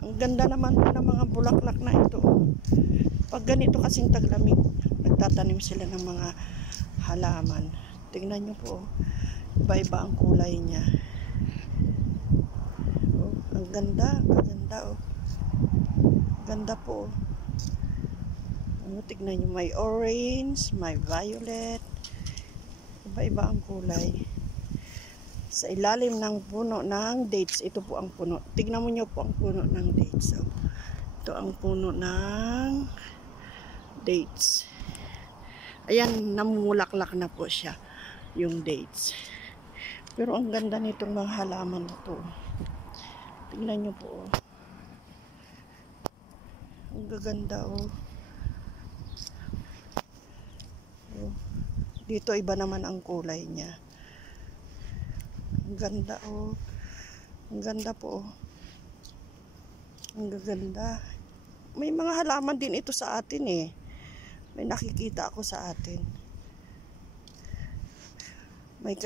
Ang ganda naman po ng mga bulaklak na ito. Pag ganito kasing taglamig, nagtatanim sila ng mga halaman. Tingnan nyo po, iba-iba ang kulay niya. Oh, ang ganda, oh. Ganda po. Oh, tignan nyo, may orange, may violet. Iba-iba ang kulay. Sa ilalim ng puno ng dates, ito po ang puno. Tignan mo nyo po ang puno ng dates. So, ito ang puno ng dates. Ayan, namumulaklak na po siya, yung dates. Pero ang ganda nitong mga halaman na to. Tignan nyo po. Ang gaganda, oh. Oh. Dito iba naman ang kulay niya. Ang ganda, oh. Ang ganda po, oh. Ang gaganda. May mga halaman din ito sa atin, eh. May nakikita ako sa atin. May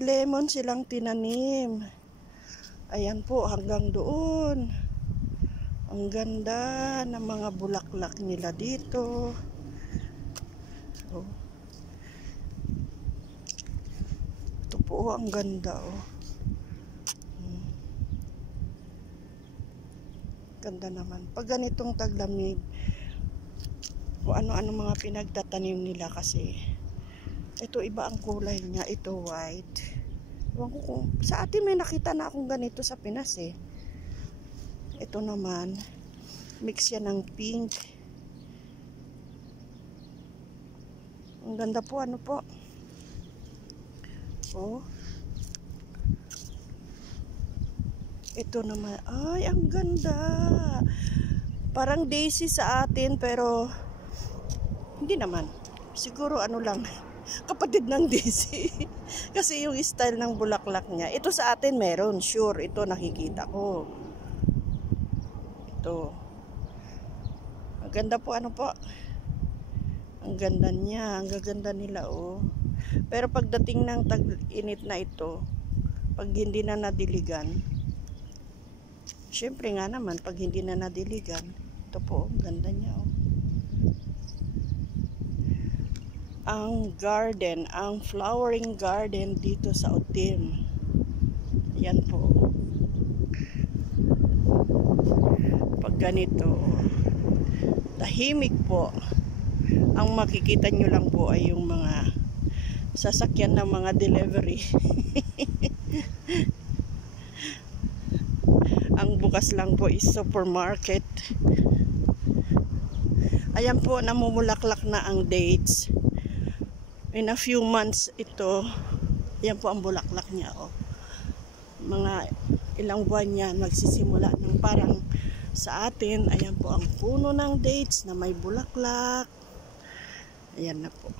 lemon silang tinanim. Ayan po, hanggang doon. Ang ganda ng mga bulaklak nila dito. Oh. Ito po, ang ganda, oh. Ganda naman. Pag ganitong taglamig, kung ano-ano mga pinagtatanim nila kasi ito iba ang kulay niya. Ito white. Ewan ko kung sa atin may nakita na akong ganito sa Pinas, eh. Ito naman mix yan ng pink. Ang ganda po, ano po. Oh. Ito naman, ay ang ganda. Parang daisy sa atin pero hindi naman. Siguro ano lang, kapatid ng daisy. Kasi yung style ng bulaklak niya. Ito sa atin meron, sure. Ito nakikita ko. Ito. Ang ganda po, ano po. Ang ganda niya. Ang gaganda nila, oh. Pero pagdating ng tag-init na ito, pag hindi na nadiligan, syempre nga naman, pag hindi na nadiligan, ito po, ang ganda niya, oh. Ang garden, ang flowering garden dito sa Otim. Ayan po. Pag ganito, tahimik po. Ang makikita nyo lang po ay yung mga sasakyan ng mga delivery. Ang bukas lang po is supermarket. Ayan po, namumulaklak na ang dates. In a few months ito, ayan po ang bulaklak niya, oh. Mga ilang buwan yan, magsisimula ng parang sa atin. Ayan po ang puno ng dates na may bulaklak. Ayan na po.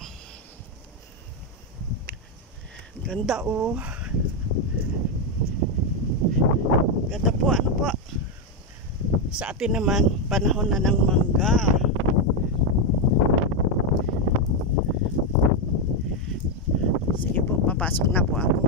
Ganda, oh. Ganda po, ano po. Sa atin naman, panahon na ng mangga. Sige po, papasok na po ako.